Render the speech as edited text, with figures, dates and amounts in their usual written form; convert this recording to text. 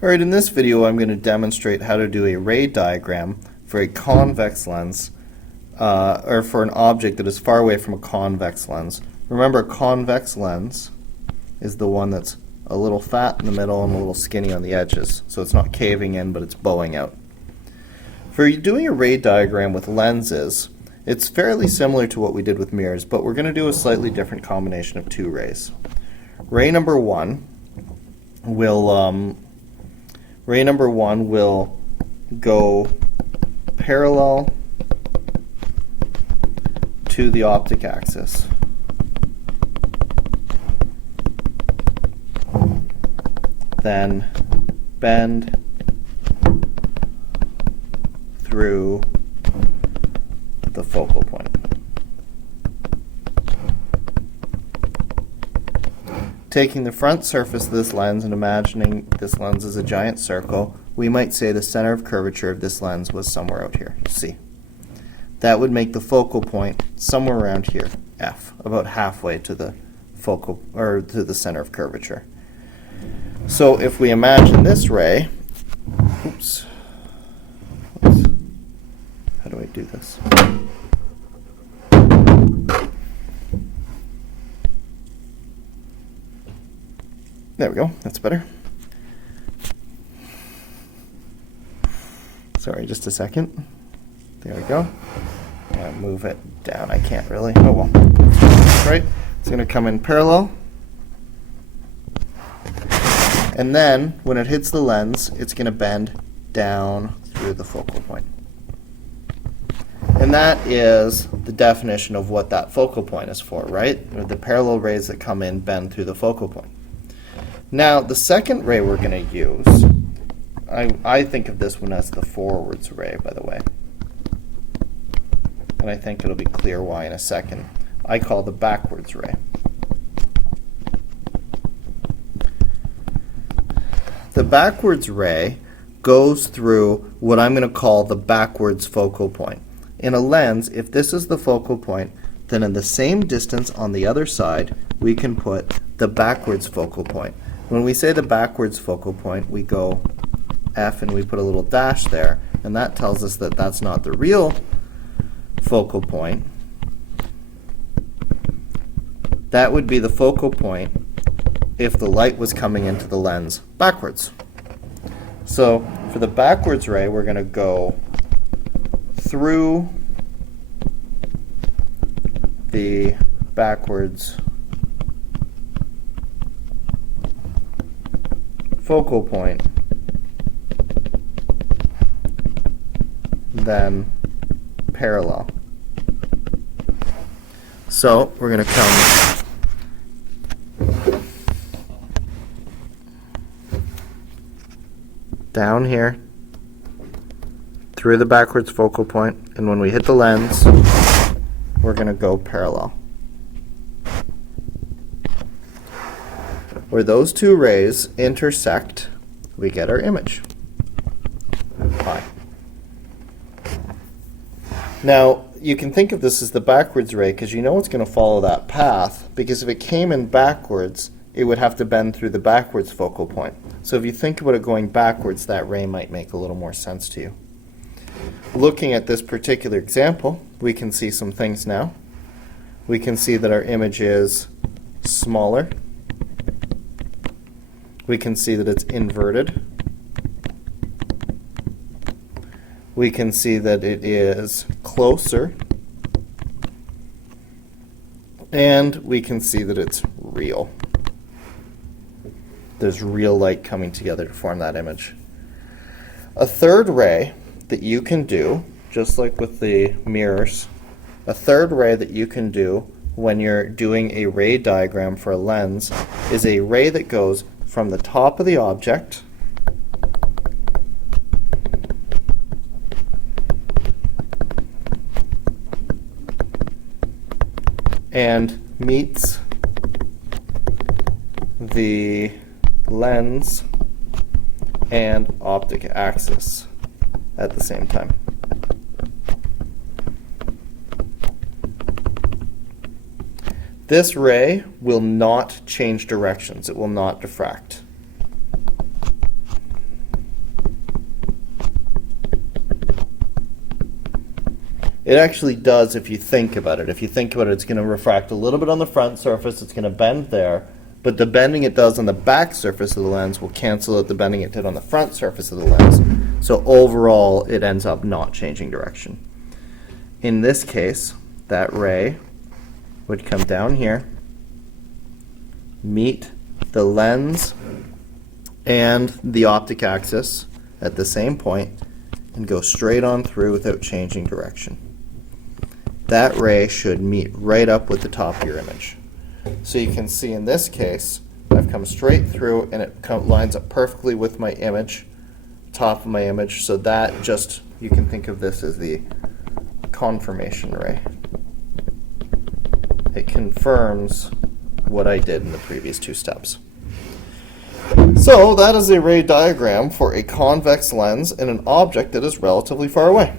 Alright, in this video I'm going to demonstrate how to do a ray diagram for a convex lens, or for an object that is far away from a convex lens. Remember, a convex lens is the one that's a little fat in the middle and a little skinny on the edges, so it's not caving in but it's bowing out. For doing a ray diagram with lenses, it's fairly similar to what we did with mirrors, but we're going to do a slightly different combination of two rays. Ray number one will go parallel to the optic axis. Then bend through the focal point. Taking the front surface of this lens and imagining this lens as a giant circle, we might say the center of curvature of this lens was somewhere out here, C. That would make the focal point somewhere around here, F, about halfway to the focal, or to the center of curvature. So if we imagine this ray, oops, how do I do this? There we go, that's better. Sorry, just a second. There we go. Move it down, I can't really. Oh well. That's right. It's going to come in parallel. And then, when it hits the lens, it's going to bend down through the focal point. And that is the definition of what that focal point is for, right? The parallel rays that come in bend through the focal point. Now, the second ray we're going to use, I think of this one as the forwards ray, by the way. And I think it'll be clear why in a second. I call the backwards ray. The backwards ray goes through what I'm going to call the backwards focal point. In a lens, if this is the focal point, then in the same distance on the other side, we can put the backwards focal point. When we say the backwards focal point, we go F and we put a little dash there, and that tells us that that's not the real focal point. That would be the focal point if the light was coming into the lens backwards. So for the backwards ray, we're going to go through the backwards focal point, then parallel. So we're going to come down here through the backwards focal point, and when we hit the lens, we're going to go parallel. Where those two rays intersect, we get our image. Pi. Now, you can think of this as the backwards ray because you know it's going to follow that path, because if it came in backwards, it would have to bend through the backwards focal point. So if you think about it going backwards, that ray might make a little more sense to you. Looking at this particular example, we can see some things now. We can see that our image is smaller. We can see that it's inverted. We can see that it is closer. And we can see that it's real. There's real light coming together to form that image. A third ray that you can do, just like with the mirrors, a third ray that you can do when you're doing a ray diagram for a lens is a ray that goes from the top of the object and meets the lens and optic axis at the same time. This ray will not change directions. It will not diffract. It actually does if you think about it. If you think about it, it's going to refract a little bit on the front surface, it's going to bend there, but the bending it does on the back surface of the lens will cancel out the bending it did on the front surface of the lens. So overall, it ends up not changing direction. In this case, that ray would come down here, meet the lens and the optic axis at the same point, and go straight on through without changing direction. That ray should meet right up with the top of your image. So you can see in this case, I've come straight through and it lines up perfectly with my image, top of my image, so that just, you can think of this as the confirmation ray. It confirms what I did in the previous two steps. So that is a ray diagram for a convex lens in an object that is relatively far away.